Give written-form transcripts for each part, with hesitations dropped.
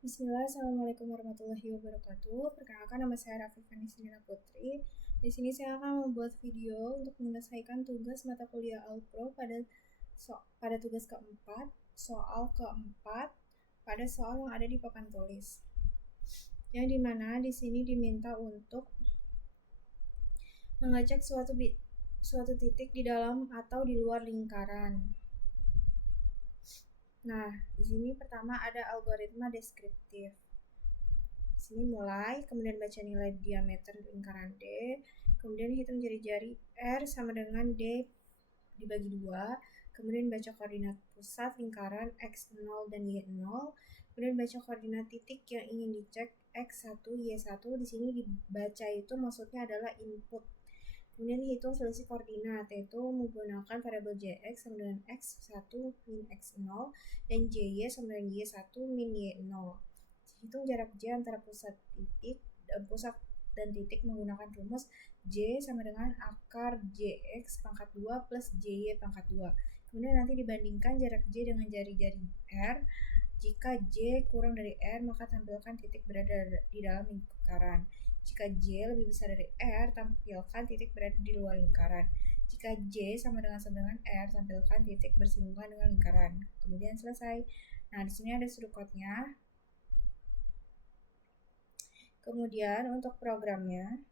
Bismillah, Assalamualaikum warahmatullahi wabarakatuh. Perkenalkan, nama saya Rafifani Selina Putri. Di sini saya akan membuat video untuk menyelesaikan tugas mata kuliah Alpro pada tugas keempat, soal keempat, pada soal yang ada di papan tulis. Yang dimana di sini diminta untuk mengecek suatu titik di dalam atau di luar lingkaran. Nah, di sini pertama ada algoritma deskriptif. Di sini mulai, kemudian baca nilai diameter lingkaran D, kemudian hitung jari-jari R sama dengan D dibagi 2, kemudian baca koordinat pusat lingkaran X0 dan Y0, kemudian baca koordinat titik yang ingin dicek X1, Y1. Di sini dibaca itu maksudnya adalah input. Kemudian hitung selisih koordinat, yaitu menggunakan variabel Jx sama dengan X1 min X0 dan Jy sama dengan Y1 min Y0. Hitung jarak J antara pusat dan titik menggunakan rumus J sama dengan akar Jx pangkat 2 plus Jy pangkat 2. Kemudian nanti dibandingkan jarak J dengan jari-jari R. Jika J kurang dari R, maka tampilkan titik berada di dalam lingkaran. Jika J lebih besar dari R, tampilkan titik berada di luar lingkaran. Jika J sama dengan R, tampilkan titik bersinggungan dengan lingkaran. Kemudian selesai. Nah, di sini ada strukturnya. Kemudian untuk programnya,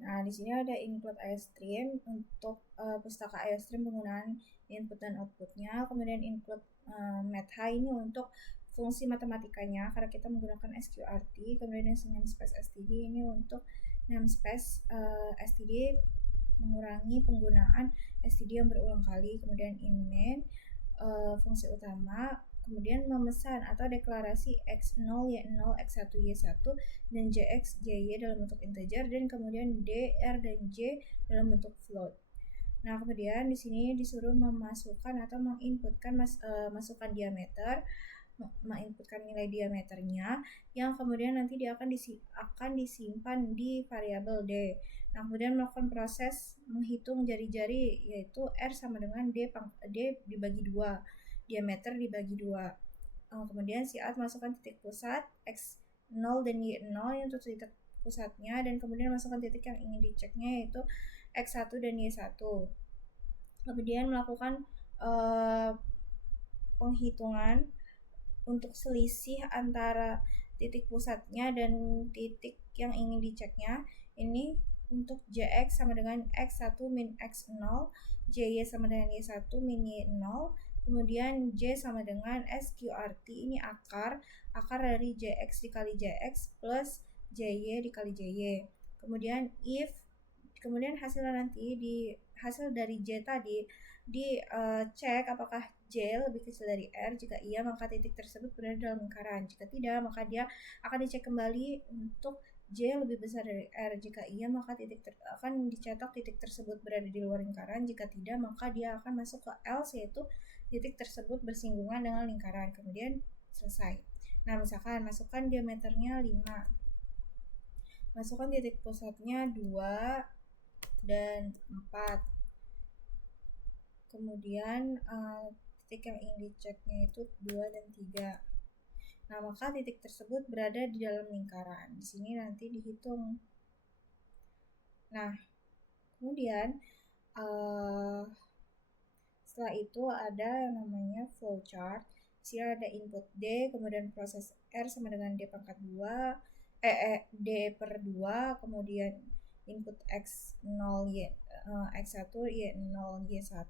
nah, di sini ada include iStream untuk pustaka iStream penggunaan input dan outputnya. Kemudian include math ini untuk fungsi matematikanya karena kita menggunakan SQRT. Kemudian namespace std ini untuk namespace std mengurangi penggunaan std yang berulang kali. Kemudian in main fungsi utama, kemudian memesan atau deklarasi X0, Y0, X1, Y1, dan Jx, Jy dalam bentuk integer, dan kemudian D, R, dan J dalam bentuk float. Nah, kemudian di sini disuruh memasukkan atau menginputkan masukan diameter, menginputkan nilai diameternya, yang kemudian nanti dia akan disimpan di variabel D. Nah, kemudian melakukan proses menghitung jari-jari, yaitu R sama dengan D dibagi 2, diameter dibagi 2. Kemudian saat masukkan titik pusat X0 dan Y0 yang untuk titik pusatnya, dan kemudian masukkan titik yang ingin diceknya, yaitu X1 dan Y1. Kemudian melakukan penghitungan untuk selisih antara titik pusatnya dan titik yang ingin diceknya. Ini untuk Jx sama dengan X1 min X0, Jy sama dengan Y1 min Y0, kemudian J sama dengan SQRT, ini akar dari Jx dikali Jx plus Jy dikali Jy. Kemudian kemudian hasilnya nanti hasil dari J tadi dicek apakah J lebih kecil dari R. Jika iya, maka titik tersebut berada dalam lingkaran. Jika tidak, maka dia akan dicek kembali untuk J lebih besar dari R. Jika iya, maka akan dicetak titik tersebut berada di luar lingkaran. Jika tidak, maka dia akan masuk ke else, yaitu titik tersebut bersinggungan dengan lingkaran. Kemudian selesai. Nah, misalkan masukkan diameternya 5. Masukkan titik pusatnya 2 dan 4. Kemudian titik yang ingin diceknya itu 2 dan 3. Nah, maka titik tersebut berada di dalam lingkaran. Di sini nanti dihitung. Nah, kemudian setelah itu ada yang namanya flowchart. Di sini ada input D, kemudian proses R sama dengan D pangkat 2, D per 2, kemudian input X0, X1, Y0, Y1,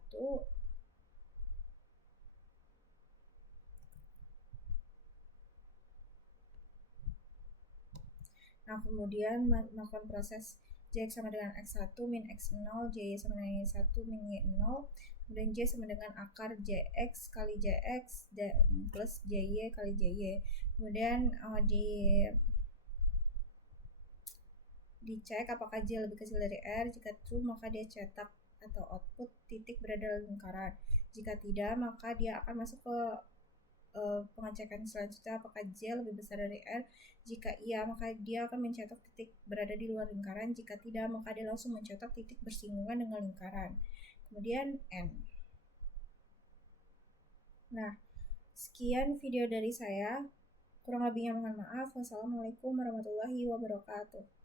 nah, kemudian melakukan proses Jx sama dengan X1 min X0, Jy sama dengan Y1 min Y0, kemudian J sama dengan akar Jx kali Jx plus Jy kali Jy. Kemudian dicek apakah J lebih kecil dari R. Jika true, maka dia cetak atau output titik berada dalam lingkaran. Jika tidak, maka dia akan masuk ke pengecekan selanjutnya apakah J lebih besar dari R. Jika iya, maka dia akan mencetak titik berada di luar lingkaran. Jika tidak, maka dia langsung mencetak titik bersinggungan dengan lingkaran. Kemudian N. Nah, sekian video dari saya. Kurang lebihnya mohon maaf. Wassalamualaikum warahmatullahi wabarakatuh.